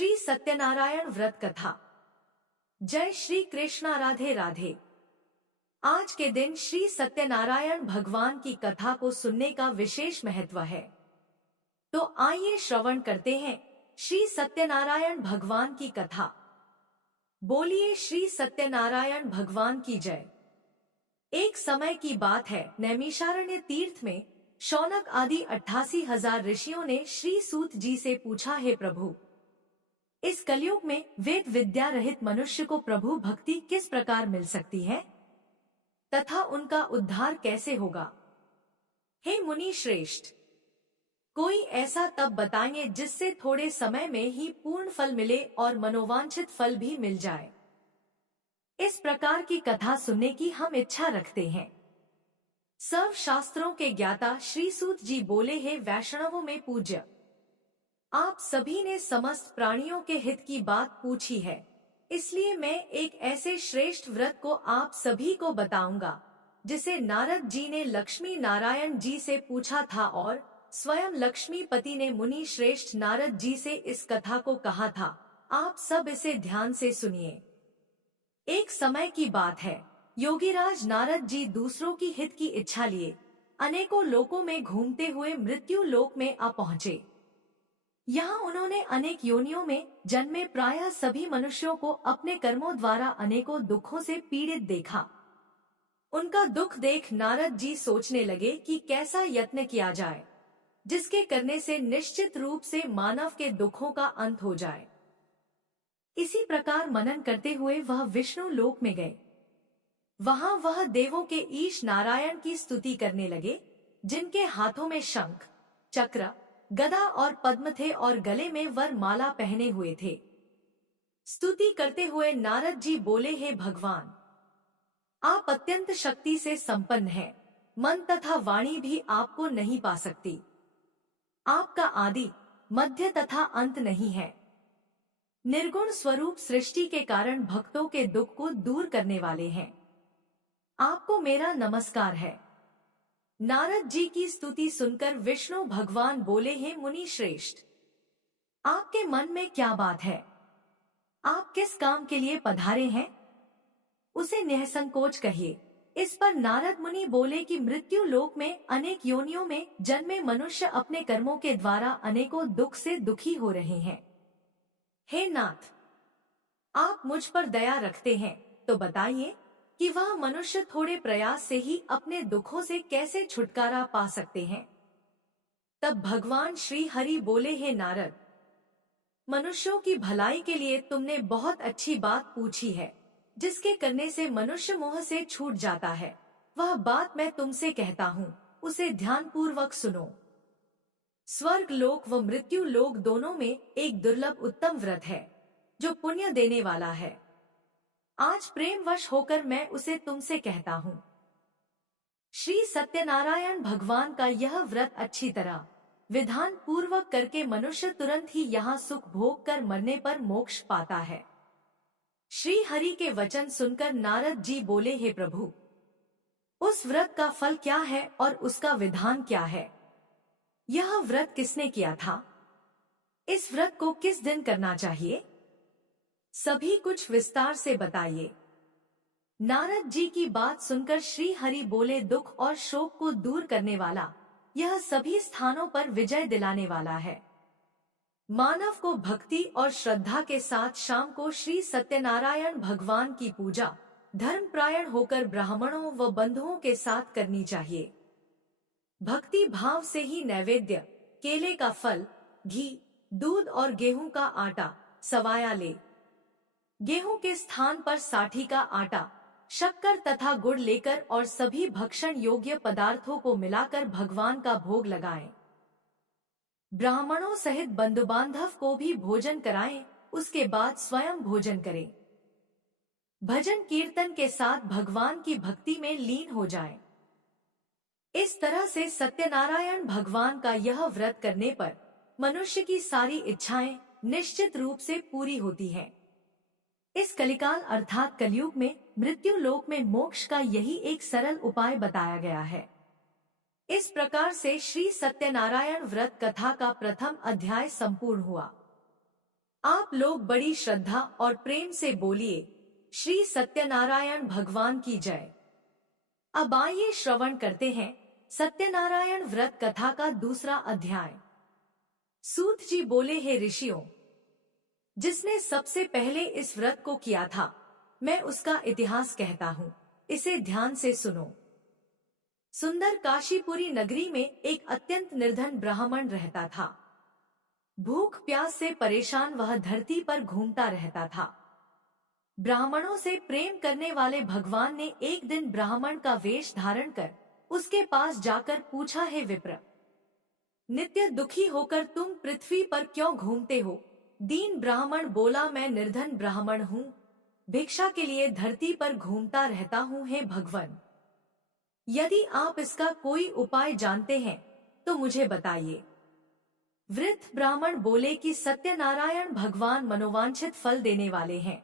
श्री सत्यनारायण व्रत कथा। जय श्री कृष्णा, राधे राधे। आज के दिन श्री सत्यनारायण भगवान की कथा को सुनने का विशेष महत्व है। तो आइए श्रवण करते हैं श्री सत्यनारायण भगवान की कथा। बोलिए श्री सत्यनारायण भगवान की जय। एक समय की बात है, नैमिषारण्य तीर्थ में शौनक आदि 88,000 ऋषियों ने श्री सूत जी से पूछा, हे प्रभु, इस कलयुग में वेद विद्या रहित मनुष्य को प्रभु भक्ति किस प्रकार मिल सकती है तथा उनका उद्धार कैसे होगा। हे मुनि श्रेष्ठ, कोई ऐसा तप बताएंगे जिससे थोड़े समय में ही पूर्ण फल मिले और मनोवांछित फल भी मिल जाए। इस प्रकार की कथा सुनने की हम इच्छा रखते हैं। सर्व शास्त्रों के ज्ञाता श्री सूत जी बोले, हे वैष्णवों में पूज्य, आप सभी ने समस्त प्राणियों के हित की बात पूछी है, इसलिए मैं एक ऐसे श्रेष्ठ व्रत को आप सभी को बताऊंगा जिसे नारद जी ने लक्ष्मी नारायण जी से पूछा था और स्वयं लक्ष्मीपति ने मुनि श्रेष्ठ नारद जी से इस कथा को कहा था। आप सब इसे ध्यान से सुनिए। एक समय की बात है, योगीराज नारद जी दूसरों की हित की इच्छा लिए अनेकों लोकों में घूमते हुए मृत्यु लोक में आ पहुँचे। यहाँ उन्होंने अनेक योनियों में जन्मे प्रायः सभी मनुष्यों को अपने कर्मों द्वारा अनेकों दुखों से पीड़ित देखा। उनका दुख देख नारद जी सोचने लगे कि कैसा यत्न किया जाए जिसके करने से निश्चित रूप से मानव के दुखों का अंत हो जाए। इसी प्रकार मनन करते हुए वह विष्णु लोक में गए। वहां वह देवों के ईश नारायण की स्तुति करने लगे, जिनके हाथों में शंख, चक्र, गदा और पद्म थे और गले में वर माला पहने हुए थे। स्तुति करते हुए नारद जी बोले, हे भगवान, आप अत्यंत शक्ति से संपन्न हैं, मन तथा वाणी भी आपको नहीं पा सकती। आपका आदि, मध्य तथा अंत नहीं है। निर्गुण स्वरूप सृष्टि के कारण भक्तों के दुख को दूर करने वाले हैं। आपको मेरा नमस्कार है। नारद जी की स्तुति सुनकर विष्णु भगवान बोले, हे मुनि श्रेष्ठ, आपके मन में क्या बात है? आप किस काम के लिए पधारे हैं? उसे निसंकोच कहिए। इस पर नारद मुनि बोले कि मृत्यु लोक में अनेक योनियों में जन्मे मनुष्य अपने कर्मों के द्वारा अनेकों दुख से दुखी हो रहे हैं। हे नाथ, आप मुझ पर दया रखते हैं तो बताइए कि वह मनुष्य थोड़े प्रयास से ही अपने दुखों से कैसे छुटकारा पा सकते हैं। तब भगवान श्री हरि बोले, हे नारद, मनुष्यों की भलाई के लिए तुमने बहुत अच्छी बात पूछी है, जिसके करने से मनुष्य मोह से छूट जाता है। वह बात मैं तुमसे कहता हूँ, उसे ध्यानपूर्वक सुनो। स्वर्ग लोक व मृत्यु लोक दोनों में एक दुर्लभ उत्तम व्रत है जो पुण्य देने वाला है। आज प्रेमवश होकर मैं उसे तुमसे कहता हूँ। श्री सत्यनारायण भगवान का यह व्रत अच्छी तरह विधान पूर्वक करके मनुष्य तुरंत ही यहाँ सुख भोग कर मरने पर मोक्ष पाता है। श्री हरि के वचन सुनकर नारद जी बोले, हे प्रभु, उस व्रत का फल क्या है और उसका विधान क्या है? यह व्रत किसने किया था? इस व्रत को किस दिन करना चाहिए? सभी कुछ विस्तार से बताइए। नारद जी की बात सुनकर श्री हरि बोले, दुख और शोक को दूर करने वाला, यह सभी स्थानों पर विजय दिलाने वाला है। मानव को भक्ति और श्रद्धा के साथ शाम को श्री सत्यनारायण भगवान की पूजा धर्मपरायण होकर ब्राह्मणों व बंधुओं के साथ करनी चाहिए। भक्ति भाव से ही नैवेद्य, केले का फल, घी, दूध और गेहूं का आटा सवाया ले। गेहूं के स्थान पर साठी का आटा, शक्कर तथा गुड़ लेकर और सभी भक्षण योग्य पदार्थों को मिलाकर भगवान का भोग लगाएं। ब्राह्मणों सहित बंधु बांधव को भी भोजन कराएं, उसके बाद स्वयं भोजन करें। भजन कीर्तन के साथ भगवान की भक्ति में लीन हो जाएं। इस तरह से सत्यनारायण भगवान का यह व्रत करने पर मनुष्य की सारी इच्छाएं निश्चित रूप से पूरी होती हैं। इस कलिकाल अर्थात कलयुग में मृत्यु लोक में मोक्ष का यही एक सरल उपाय बताया गया है। इस प्रकार से श्री सत्यनारायण व्रत कथा का प्रथम अध्याय संपूर्ण हुआ। आप लोग बड़ी श्रद्धा और प्रेम से बोलिए, श्री सत्यनारायण भगवान की जय। अब आइए श्रवण करते हैं सत्यनारायण व्रत कथा का दूसरा अध्याय। सूत जी बोले, हे ऋषियों, जिसने सबसे पहले इस व्रत को किया था, मैं उसका इतिहास कहता हूँ, इसे ध्यान से सुनो। सुंदर काशीपुरी नगरी में एक अत्यंत निर्धन ब्राह्मण रहता था। भूख प्यास से परेशान वह धरती पर घूमता रहता था। ब्राह्मणों से प्रेम करने वाले भगवान ने एक दिन ब्राह्मण का वेश धारण कर उसके पास जाकर पूछा, हे विप्र, नित्य दुखी होकर तुम पृथ्वी पर क्यों घूमते हो? दीन ब्राह्मण बोला, मैं निर्धन ब्राह्मण हूँ, भिक्षा के लिए धरती पर घूमता रहता हूँ। हे भगवान, यदि आप इसका कोई उपाय जानते हैं तो मुझे बताइए। वृद्ध ब्राह्मण बोले कि सत्यनारायण भगवान मनोवांछित फल देने वाले हैं,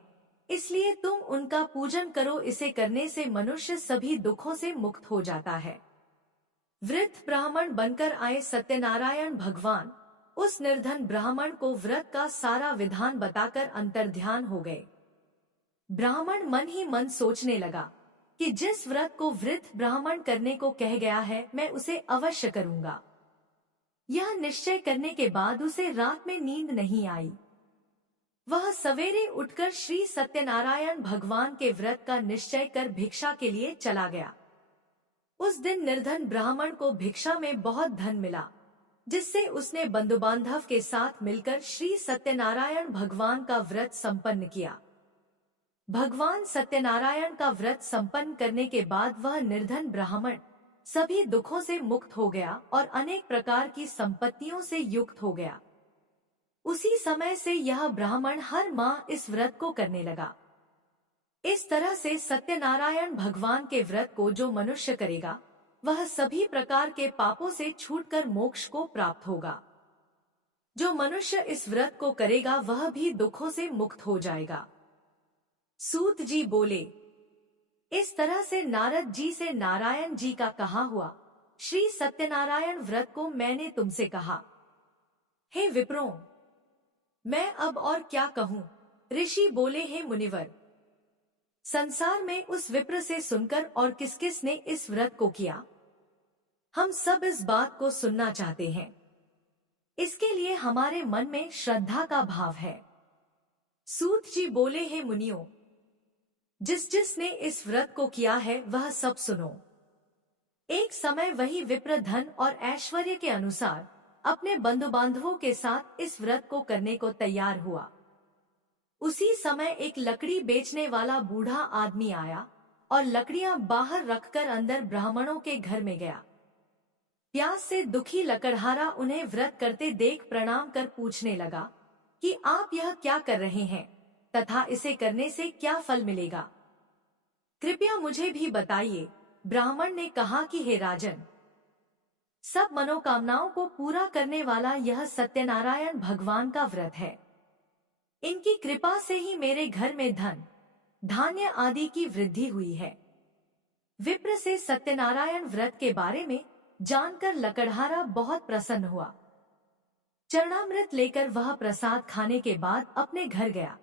इसलिए तुम उनका पूजन करो, इसे करने से मनुष्य सभी दुखों से मुक्त हो जाता है। वृद्ध ब्राह्मण बनकर आए सत्यनारायण भगवान उस निर्धन ब्राह्मण को व्रत का सारा विधान बताकर अंतर्ध्यान हो गए। ब्राह्मण मन ही मन सोचने लगा कि जिस व्रत को वृद्ध ब्राह्मण करने को कह गया है, मैं उसे अवश्य करूंगा। यह निश्चय करने के बाद उसे रात में नींद नहीं आई। वह सवेरे उठकर श्री सत्यनारायण भगवान के व्रत का निश्चय कर भिक्षा के लिए चला गया। उस दिन निर्धन ब्राह्मण को भिक्षा में बहुत धन मिला, जिससे उसने बंधु बांधव के साथ मिलकर श्री सत्यनारायण भगवान का व्रत संपन्न किया। भगवान सत्यनारायण का व्रत संपन्न करने के बाद वह निर्धन ब्राह्मण सभी दुखों से मुक्त हो गया और अनेक प्रकार की संपत्तियों से युक्त हो गया। उसी समय से यह ब्राह्मण हर माह इस व्रत को करने लगा। इस तरह से सत्यनारायण भगवान के व्रत को जो मनुष्य करेगा, वह सभी प्रकार के पापों से छूटकर मोक्ष को प्राप्त होगा। जो मनुष्य इस व्रत को करेगा वह भी दुखों से मुक्त हो जाएगा। सूत जी बोले, इस तरह से नारद जी से नारायण जी का कहा हुआ श्री सत्यनारायण व्रत को मैंने तुमसे कहा। हे विप्रों, मैं अब और क्या कहूँ? ऋषि बोले, हे मुनिवर, संसार में उस विप्र से सुनकर और किस किस ने इस व्रत को किया, हम सब इस बात को सुनना चाहते हैं। इसके लिए हमारे मन में श्रद्धा का भाव है। सूत जी बोले, हे मुनियों, जिसने इस व्रत को किया है वह सब सुनो। एक समय वही विप्र धन और ऐश्वर्य के अनुसार अपने बंधु बांधवों के साथ इस व्रत को करने को तैयार हुआ। उसी समय एक लकड़ी बेचने वाला बूढ़ा आदमी आया और लकड़ियां बाहर रखकर अंदर ब्राह्मणों के घर में गया। प्यास से दुखी लकड़हारा उन्हें व्रत करते देख प्रणाम कर पूछने लगा कि आप यह क्या कर रहे हैं तथा इसे करने से क्या फल मिलेगा? कृपया मुझे भी बताइए। ब्राह्मण ने कहा कि हे राजन, सब मनोकामनाओं को पूरा करने वाला यह सत्यनारायण भगवान का व्रत है। इनकी कृपा से ही मेरे घर में धन धान्य आदि की वृद्धि हुई है। विप्र से सत्यनारायण व्रत के बारे में जानकर लकड़हारा बहुत प्रसन्न हुआ। चरणामृत लेकर वह प्रसाद खाने के बाद अपने घर गया।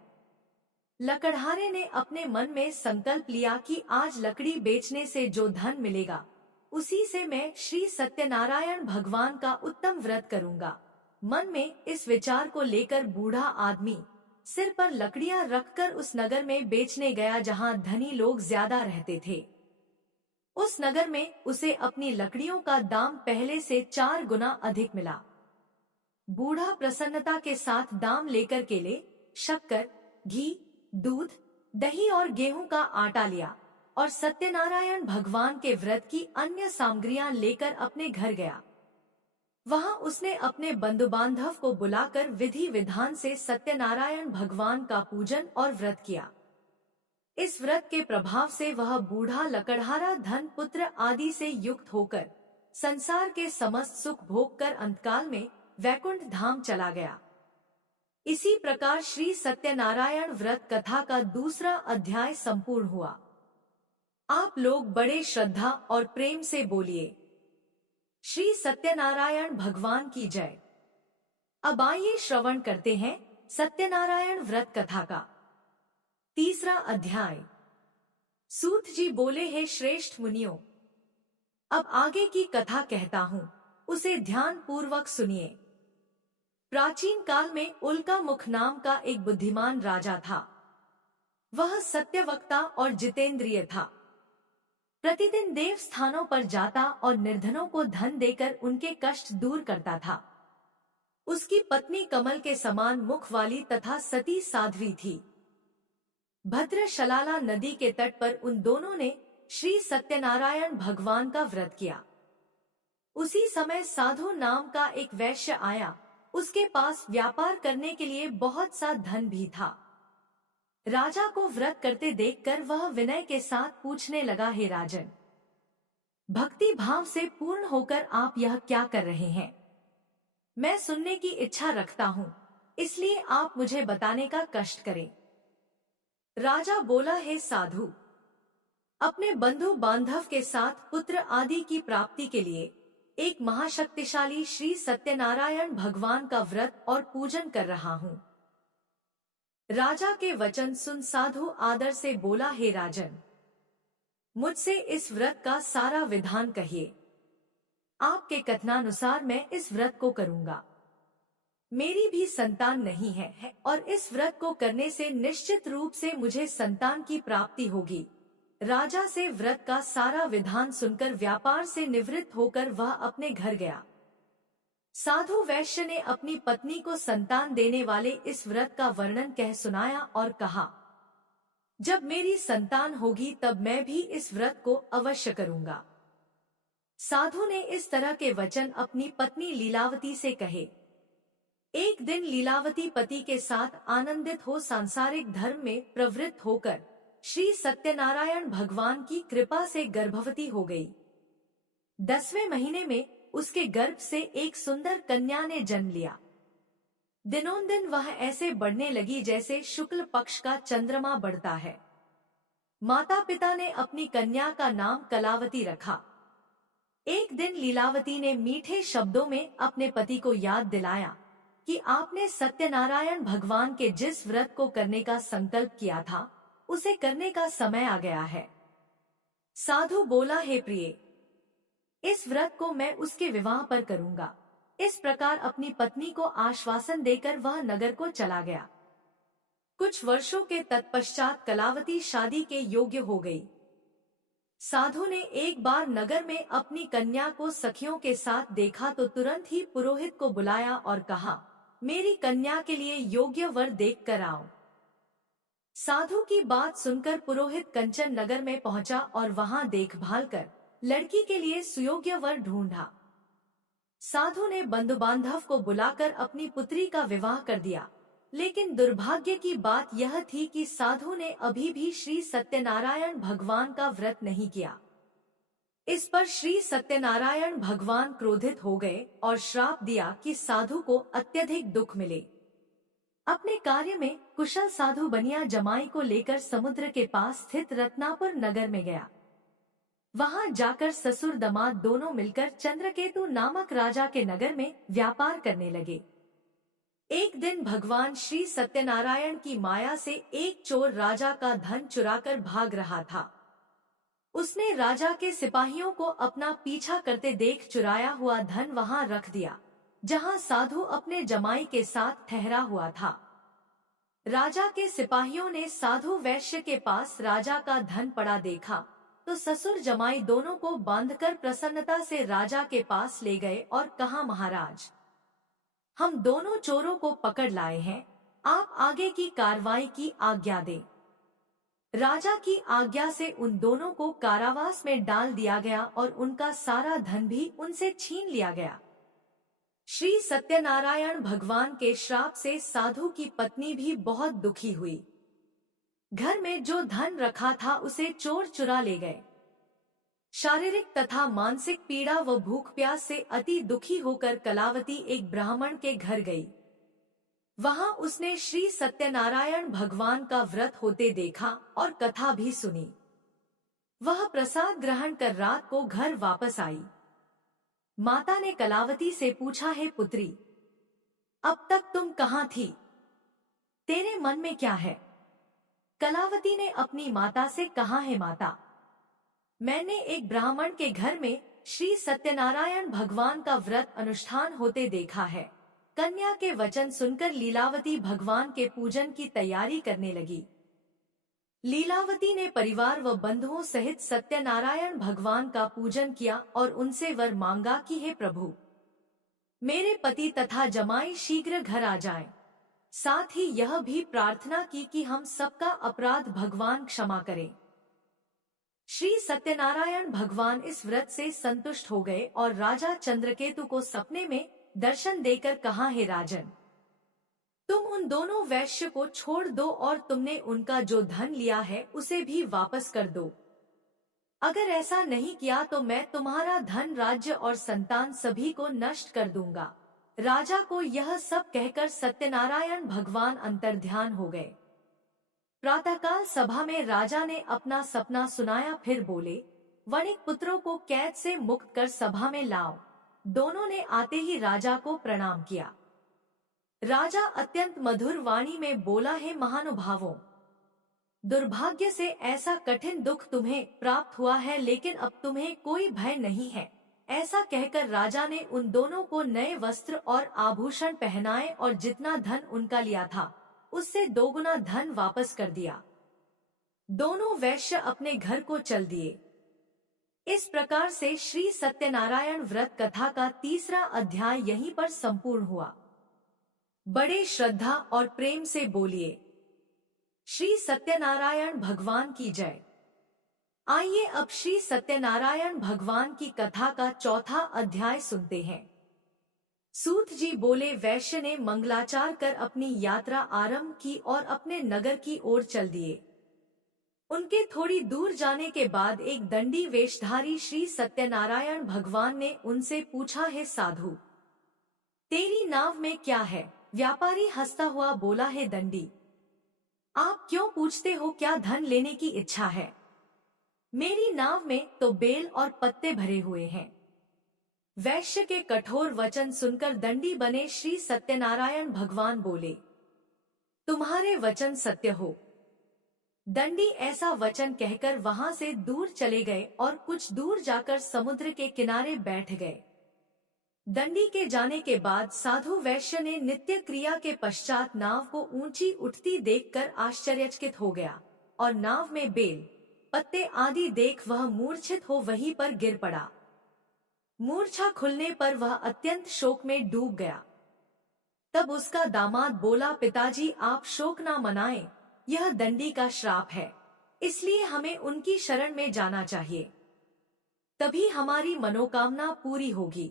लकड़हारे ने अपने मन में संकल्प लिया कि आज लकड़ी बेचने से जो धन मिलेगा उसी से मैं श्री सत्यनारायण भगवान का उत्तम व्रत करूंगा। मन में इस विचार को लेकर बूढ़ा आदमी सिर पर लकड़ियां रखकर उस नगर में बेचने गया जहां धनी लोग ज्यादा रहते थे। उस नगर में उसे अपनी लकड़ियों का दाम पहले से 4 गुना अधिक मिला। बूढ़ा प्रसन्नता के साथ दाम लेकर केले, शक्कर, घी, दूध, दही और गेहूं का आटा लिया और सत्यनारायण भगवान के व्रत की अन्य सामग्रियां लेकर अपने घर गया। वहां उसने अपने बंधु बांधव को बुलाकर विधि विधान से सत्यनारायण भगवान का पूजन और व्रत किया। इस व्रत के प्रभाव से वह बूढ़ा लकड़हारा धन पुत्र आदि से युक्त होकर संसार के समस्त सुख भोग कर अंतकाल में वैकुंठ धाम चला गया। इसी प्रकार श्री सत्यनारायण व्रत कथा का दूसरा अध्याय संपूर्ण हुआ। आप लोग बड़े श्रद्धा और प्रेम से बोलिए, श्री सत्यनारायण भगवान की जय। अब आइए श्रवण करते हैं सत्यनारायण व्रत कथा का 3रा अध्याय। सूत जी बोले, हे श्रेष्ठ मुनियों, अब आगे की कथा कहता हूँ, उसे ध्यान पूर्वक सुनिए। प्राचीन काल में उल्का मुख नाम का एक बुद्धिमान राजा था। वह सत्यवक्ता और जितेंद्रिय था। प्रतिदिन देव स्थानों पर जाता और निर्धनों को धन देकर उनके कष्ट दूर करता था। उसकी पत्नी कमल के समान मुख वाली तथा सती साध्वी थी। भद्रशलाला नदी के तट पर उन दोनों ने श्री सत्यनारायण भगवान का व्रत किया। उसी समय साधु नाम का एक वैश्य आया। उसके पास व्यापार करने के लिए बहुत सा धन भी था। राजा को व्रत करते देखकर वह विनय के साथ पूछने लगा, हे राजन, भक्ति भाव से पूर्ण होकर आप यह क्या कर रहे हैं? मैं सुनने की इच्छा रखता हूँ, इसलिए आप मुझे बताने का कष्ट करें। राजा बोला, हे साधु, अपने बंधु बांधव के साथ पुत्र आदि की प्राप्ति के लिए एक महाशक्तिशाली श्री सत्यनारायण भगवान का व्रत और पूजन कर रहा हूँ। राजा के वचन सुन साधु आदर से बोला, हे राजन, मुझसे इस व्रत का सारा विधान कहिए। आपके कथनानुसार मैं इस व्रत को करूंगा। मेरी भी संतान नहीं है और इस व्रत को करने से निश्चित रूप से मुझे संतान की प्राप्ति होगी। राजा से व्रत का सारा विधान सुनकर व्यापार से निवृत्त होकर वह अपने घर गया। साधु वैश्य ने अपनी पत्नी को संतान देने वाले इस व्रत का वर्णन कह सुनाया और कहा, जब मेरी संतान होगी तब मैं भी इस व्रत को अवश्य करूंगा। साधु ने इस तरह के वचन अपनी पत्नी लीलावती से कहे। एक दिन लीलावती पति के साथ आनंदित हो सांसारिक धर्म में प्रवृत्त होकर श्री सत्यनारायण भगवान की कृपा से गर्भवती हो गई। 10वें महीने में उसके गर्भ से एक सुंदर कन्या ने जन्म लिया। दिनोंदिन वह ऐसे बढ़ने लगी जैसे शुक्ल पक्ष का चंद्रमा बढ़ता है। माता पिता ने अपनी कन्या का नाम कलावती रखा। एक दिन लीलावती ने मीठे शब्दों में अपने पति को याद दिलाया कि आपने सत्यनारायण भगवान के जिस व्रत को करने का संकल्प किया था, उसे करने का समय आ गया है। साधु बोला, हे प्रिय, इस व्रत को मैं उसके विवाह पर करूंगा। इस प्रकार अपनी पत्नी को आश्वासन देकर वह नगर को चला गया। कुछ वर्षों के तत्पश्चात कलावती शादी के योग्य हो गई। साधु ने एक बार नगर में अपनी कन्या को सखियों के साथ देखा तो तुरंत ही पुरोहित को बुलाया और कहा, मेरी कन्या के लिए योग्य वर देख कर आओ। साधु की बात सुनकर पुरोहित कंचन नगर में पहुंचा और वहां देखभाल कर लड़की के लिए सुयोग्य वर ढूंढा। साधु ने बंधु बांधव को बुलाकर अपनी पुत्री का विवाह कर दिया, लेकिन दुर्भाग्य की बात यह थी कि साधु ने अभी भी श्री सत्यनारायण भगवान का व्रत नहीं किया। इस पर श्री सत्यनारायण भगवान क्रोधित हो गए और श्राप दिया कि साधु को अत्यधिक दुख मिले। अपने कार्य में कुशल साधु बनिया जमाई को लेकर समुद्र के पास स्थित रत्नापुर नगर में गया। वहां जाकर ससुर दामाद दोनों मिलकर चंद्रकेतु नामक राजा के नगर में व्यापार करने लगे। एक दिन भगवान श्री सत्यनारायण की माया से एक चोर राजा का धन चुराकर भाग रहा था। उसने राजा के सिपाहियों को अपना पीछा करते देख चुराया हुआ धन वहां रख दिया, जहां साधु अपने जमाई के साथ ठहरा हुआ था। राजा के सिपाहियों ने साधु वैश्य के पास राजा का धन पड़ा देखा तो ससुर जमाई दोनों को बांधकर प्रसन्नता से राजा के पास ले गए और कहा, महाराज, हम दोनों चोरों को पकड़ लाए हैं, आप आगे की कार्रवाई की आज्ञा दें। राजा की आज्ञा से उन दोनों को कारावास में डाल दिया गया और उनका सारा धन भी उनसे छीन लिया गया। श्री सत्यनारायण भगवान के श्राप से साधु की पत्नी भी बहुत दुखी हुई। घर में जो धन रखा था उसे चोर चुरा ले गए। शारीरिक तथा मानसिक पीड़ा व भूख प्यास से अति दुखी होकर कलावती एक ब्राह्मण के घर गई। वहां उसने श्री सत्यनारायण भगवान का व्रत होते देखा और कथा भी सुनी। वह प्रसाद ग्रहण कर रात को घर वापस आई। माता ने कलावती से पूछा, हे पुत्री, अब तक तुम कहाँ थी? तेरे मन में क्या है? कलावती ने अपनी माता से कहा, है माता, मैंने एक ब्राह्मण के घर में श्री सत्यनारायण भगवान का व्रत अनुष्ठान होते देखा है। कन्या के वचन सुनकर लीलावती भगवान के पूजन की तैयारी करने लगी। लीलावती ने परिवार व बंधुओं सहित सत्यनारायण भगवान का पूजन किया और उनसे वर मांगा कि हे प्रभु, मेरे पति तथा जमाई शीघ्र घर आ जाएं। साथ ही यह भी प्रार्थना की कि हम सबका अपराध भगवान क्षमा करें। श्री सत्यनारायण भगवान इस व्रत से संतुष्ट हो गए और राजा चंद्रकेतु को सपने में दर्शन देकर कहा, हे राजन, तुम उन दोनों वैश्य को छोड़ दो और तुमने उनका जो धन लिया है उसे भी वापस कर दो। अगर ऐसा नहीं किया तो मैं तुम्हारा धन, राज्य और संतान सभी को नष्ट कर दूंगा। राजा को यह सब कहकर सत्यनारायण भगवान अंतर्ध्यान हो गए। प्रातःकाल सभा में राजा ने अपना सपना सुनाया, फिर बोले, वणिक पुत्रों को कैद से मुक्त कर सभा में लाओ। दोनों ने आते ही राजा को प्रणाम किया। राजा अत्यंत मधुर वाणी में बोला, है महानुभावों, दुर्भाग्य से ऐसा कठिन दुख तुम्हें प्राप्त हुआ है, लेकिन अब तुम्हें कोई भय नहीं है। ऐसा कहकर राजा ने उन दोनों को नए वस्त्र और आभूषण पहनाए और जितना धन उनका लिया था उससे दोगुना धन वापस कर दिया। दोनों वैश्य अपने घर को चल दिए। इस प्रकार से श्री सत्यनारायण व्रत कथा का तीसरा अध्याय यहीं पर संपूर्ण हुआ। बड़े श्रद्धा और प्रेम से बोलिए, श्री सत्यनारायण भगवान की जय। आइए अब श्री सत्यनारायण भगवान की कथा का चौथा अध्याय सुनते हैं। सूत जी बोले, वैश्य ने मंगलाचार कर अपनी यात्रा आरंभ की और अपने नगर की ओर चल दिए। उनके थोड़ी दूर जाने के बाद एक दंडी वेशधारी श्री सत्यनारायण भगवान ने उनसे पूछा, है साधु, तेरी नाव में क्या है? व्यापारी हंसता हुआ बोला, है दंडी, आप क्यों पूछते हो, क्या धन लेने की इच्छा है? मेरी नाव में तो बेल और पत्ते भरे हुए हैं। वैश्य के कठोर वचन सुनकर दंडी बने श्री सत्यनारायण भगवान बोले, तुम्हारे वचन सत्य हो। दंडी ऐसा वचन कहकर वहां से दूर चले गए और कुछ दूर जाकर समुद्र के किनारे बैठ गए। दंडी के जाने के बाद साधु वैश्य ने नित्य क्रिया के पश्चात नाव को ऊंची उठती देखकर आश्चर्यचकित हो गया और नाव में बेल पत्ते आदि देख वह मूर्छित हो वहीं पर गिर पड़ा। मूर्छा खुलने पर वह अत्यंत शोक में डूब गया। तब उसका दामाद बोला, पिताजी आप शोक ना मनाएं, यह दंडी का श्राप है, इसलिए हमें उनकी शरण में जाना चाहिए, तभी हमारी मनोकामना पूरी होगी।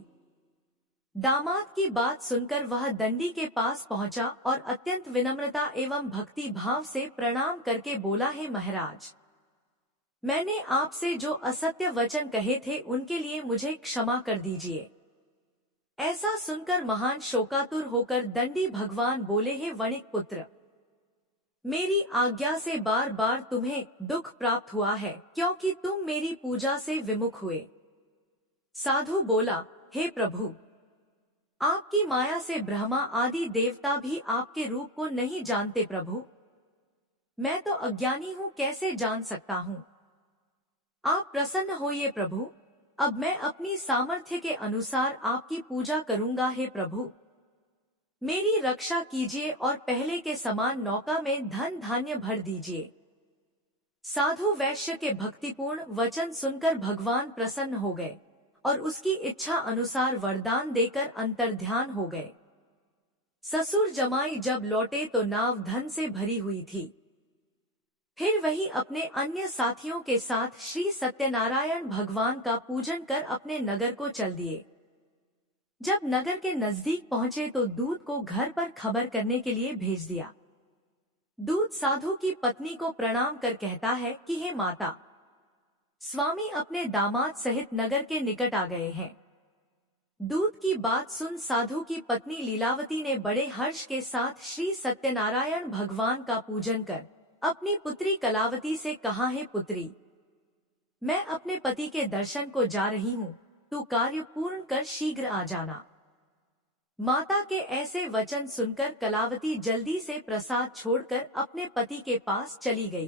दामाद की बात सुनकर वह दंडी के पास पहुंचा और अत्यंत विनम्रता एवं भक्ति भाव से प्रणाम करके बोला, है महाराज, मैंने आपसे जो असत्य वचन कहे थे उनके लिए मुझे क्षमा कर दीजिए। ऐसा सुनकर महान शोकातुर होकर दंडी भगवान बोले, हे वणिक पुत्र, मेरी आज्ञा से बार बार तुम्हें दुख प्राप्त हुआ है क्योंकि तुम मेरी पूजा से विमुख हुए। साधु बोला, हे प्रभु, आपकी माया से ब्रह्मा आदि देवता भी आपके रूप को नहीं जानते। प्रभु, मैं तो अज्ञानी हूँ, कैसे जान सकता हूँ? आप प्रसन्न होइए प्रभु, अब मैं अपनी सामर्थ्य के अनुसार आपकी पूजा करूंगा। हे प्रभु, मेरी रक्षा कीजिए और पहले के समान नौका में धन धान्य भर दीजिए। साधु वैश्य के भक्तिपूर्ण वचन सुनकर भगवान प्रसन्न हो गए और उसकी इच्छा अनुसार वरदान देकर अंतर्ध्यान हो गए। ससुर जमाई जब लौटे तो नाव धन से भरी हुई थी। फिर वही अपने अन्य साथियों के साथ श्री सत्यनारायण भगवान का पूजन कर अपने नगर को चल दिए। जब नगर के नजदीक पहुंचे तो दूत को घर पर खबर करने के लिए भेज दिया। दूत साधु की पत्नी को प्रणाम कर कहता है कि हे माता, स्वामी अपने दामाद सहित नगर के निकट आ गए हैं। दूत की बात सुन साधु की पत्नी लीलावती ने बड़े हर्ष के साथ श्री सत्यनारायण भगवान का पूजन कर अपनी पुत्री कलावती से कहा, है पुत्री, मैं अपने पति के दर्शन को जा रही हूँ, तू कार्य पूर्ण कर शीघ्र आ जाना। माता के ऐसे वचन सुनकर कलावती जल्दी से प्रसाद छोड़कर अपने पति के पास चली गई।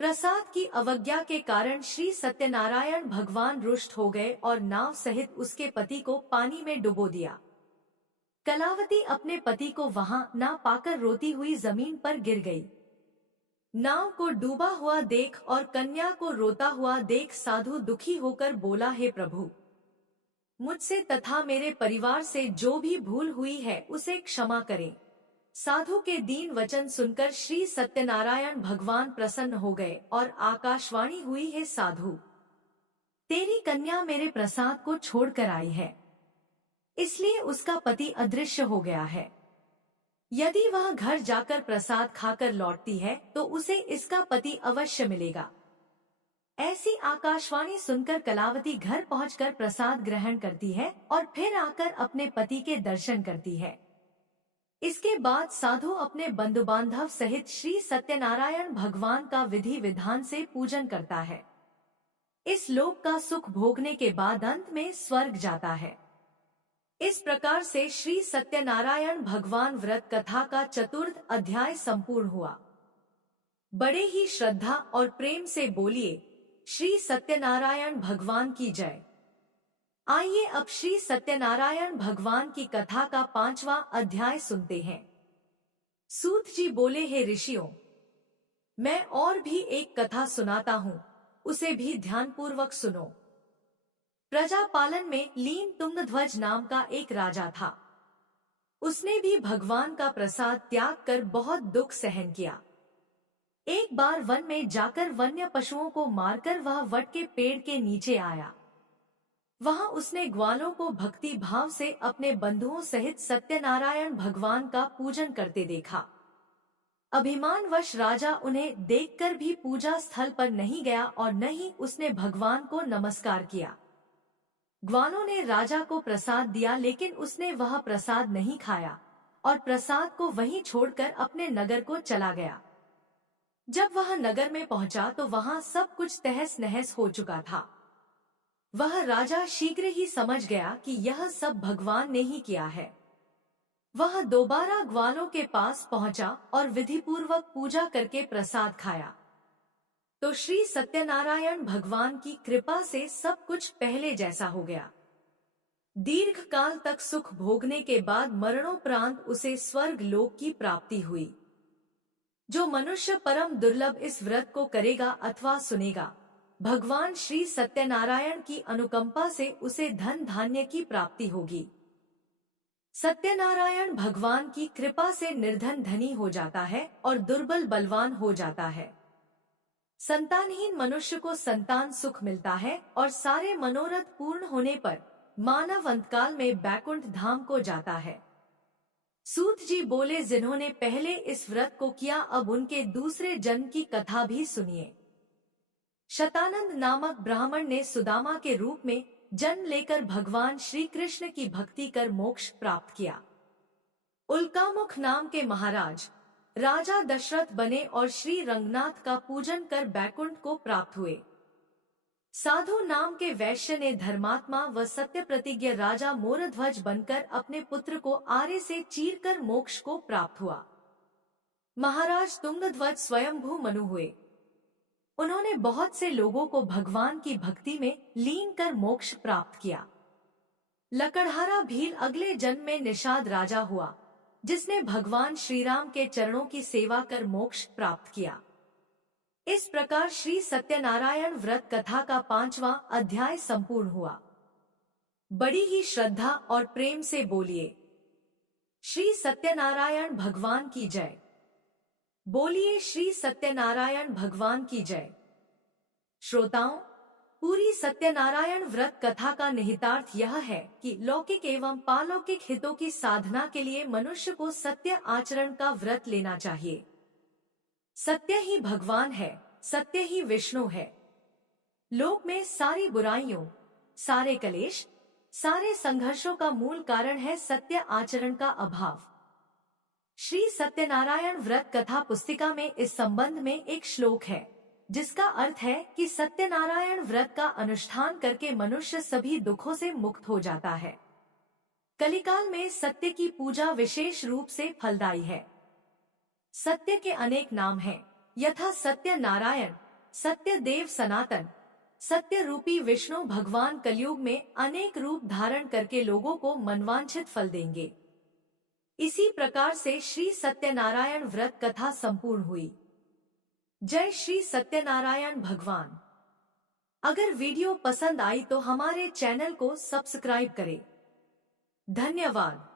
प्रसाद की अवज्ञा के कारण श्री सत्यनारायण भगवान रुष्ट हो गए और नाव सहित उसके पति को पानी में डुबो दिया। कलावती अपने पति को वहां ना पाकर रोती हुई जमीन पर गिर गई। नाव को डूबा हुआ देख और कन्या को रोता हुआ देख साधु दुखी होकर बोला, हे प्रभु, मुझसे तथा मेरे परिवार से जो भी भूल हुई है उसे क्षमा करें। साधु के दीन वचन सुनकर श्री सत्यनारायण भगवान प्रसन्न हो गए और आकाशवाणी हुई, हे साधु, तेरी कन्या मेरे प्रसाद को छोड़कर आई है, इसलिए उसका पति अदृश्य हो गया है। यदि वह घर जाकर प्रसाद खाकर लौटती है तो उसे इसका पति अवश्य मिलेगा। ऐसी आकाशवाणी सुनकर कलावती घर पहुंचकर प्रसाद ग्रहण करती है और फिर आकर अपने पति के दर्शन करती है। इसके बाद साधु अपने बंधु बांधव सहित श्री सत्यनारायण भगवान का विधि विधान से पूजन करता है। इस लोक का सुख भोगने के बाद अंत में स्वर्ग जाता है। इस प्रकार से श्री सत्यनारायण भगवान व्रत कथा का चतुर्थ अध्याय संपूर्ण हुआ। बड़े ही श्रद्धा और प्रेम से बोलिए, श्री सत्यनारायण भगवान की जय। आइए अब श्री सत्यनारायण भगवान की कथा का 5वां अध्याय सुनते हैं। सूत जी बोले, हे ऋषियों, मैं और भी एक कथा सुनाता हूँ, उसे भी ध्यानपूर्वक सुनो। प्रजापालन में लीन तुंगध्वज नाम का एक राजा था। उसने भी भगवान का प्रसाद त्याग कर बहुत दुख सहन किया। एक बार वन में जाकर वन्य पशुओं को मारकर वह वट के पेड़ के नीचे आया। वहां उसने ग्वालों को भक्ति भाव से अपने बंधुओं सहित सत्यनारायण भगवान का पूजन करते देखा। अभिमानवश राजा उन्हें देखकर भी पूजा स्थल पर नहीं गया और न ही उसने भगवान को नमस्कार किया। ग्वालों ने राजा को प्रसाद दिया, लेकिन उसने वह प्रसाद नहीं खाया और प्रसाद को वहीं छोड़कर अपने नगर को चला गया। जब वह नगर में पहुंचा तो वहां सब कुछ तहस नहस हो चुका था। वह राजा शीघ्र ही समझ गया कि यह सब भगवान ने ही किया है। वह दोबारा ग्वालों के पास पहुंचा और विधिपूर्वक पूजा करके प्रसाद खाया तो श्री सत्यनारायण भगवान की कृपा से सब कुछ पहले जैसा हो गया। दीर्घ काल तक सुख भोगने के बाद मरणोपरांत उसे स्वर्ग लोक की प्राप्ति हुई। जो मनुष्य परम दुर्लभ इस व्रत को करेगा अथवा सुनेगा, भगवान श्री सत्यनारायण की अनुकंपा से उसे धन धान्य की प्राप्ति होगी। सत्यनारायण भगवान की कृपा से निर्धन धनी हो जाता है और दुर्बल बलवान हो जाता है। संतानहीन मनुष्य को संतान सुख मिलता है और सारे मनोरथ पूर्ण होने पर मानव अंतकाल में बैकुंठ धाम को जाता है। सूत जी बोले, जिन्होंने पहले इस व्रत को किया अब उनके दूसरे जन्म की कथा भी सुनिए। शतानंद नामक ब्राह्मण ने सुदामा के रूप में जन्म लेकर भगवान श्री कृष्ण की भक्ति कर मोक्ष प्राप्त किया। उल्कामुख नाम के महाराज राजा दशरथ बने और श्री रंगनाथ का पूजन कर बैकुंठ को प्राप्त हुए। साधु नाम के वैश्य ने धर्मात्मा व सत्य प्रतिज्ञ राजा मोरध्वज बनकर अपने पुत्र को आरे से चीरकर मोक्ष को प्राप्त हुआ। महाराज तुंगध्वज स्वयंभू मनु हुए। उन्होंने बहुत से लोगों को भगवान की भक्ति में लीन कर मोक्ष प्राप्त किया। लकड़हारा भील अगले जन्म में निषाद राजा हुआ, जिसने भगवान श्री राम के चरणों की सेवा कर मोक्ष प्राप्त किया। इस प्रकार श्री सत्यनारायण व्रत कथा का 5वां अध्याय संपूर्ण हुआ। बड़ी ही श्रद्धा और प्रेम से बोलिए, श्री सत्यनारायण भगवान की जय। बोलिए, श्री सत्यनारायण भगवान की जय। श्रोताओं, पूरी सत्यनारायण व्रत कथा का निहितार्थ यह है कि लौकिक एवं पालौकिक हितों की साधना के लिए मनुष्य को सत्य आचरण का व्रत लेना चाहिए। सत्य ही भगवान है, सत्य ही विष्णु है। लोक में सारी बुराइयों, सारे कलेश, सारे संघर्षों का मूल कारण है सत्य आचरण का अभाव। श्री सत्यनारायण व्रत कथा पुस्तिका में इस संबंध में एक श्लोक है, जिसका अर्थ है कि सत्यनारायण व्रत का अनुष्ठान करके मनुष्य सभी दुखों से मुक्त हो जाता है। कलिकाल में सत्य की पूजा विशेष रूप से फलदायी है। सत्य के अनेक नाम हैं, यथा सत्य नारायण, सत्य देव सनातन, सत्य रूपी विष्णु भगवान कलयुग में अनेक रूप धारण करके लोगों को मनवांछित फल देंगे। इसी प्रकार से श्री सत्यनारायण व्रत कथा संपूर्ण हुई। जय श्री सत्यनारायण भगवान। अगर वीडियो पसंद आई तो हमारे चैनल को सब्सक्राइब करें। धन्यवाद।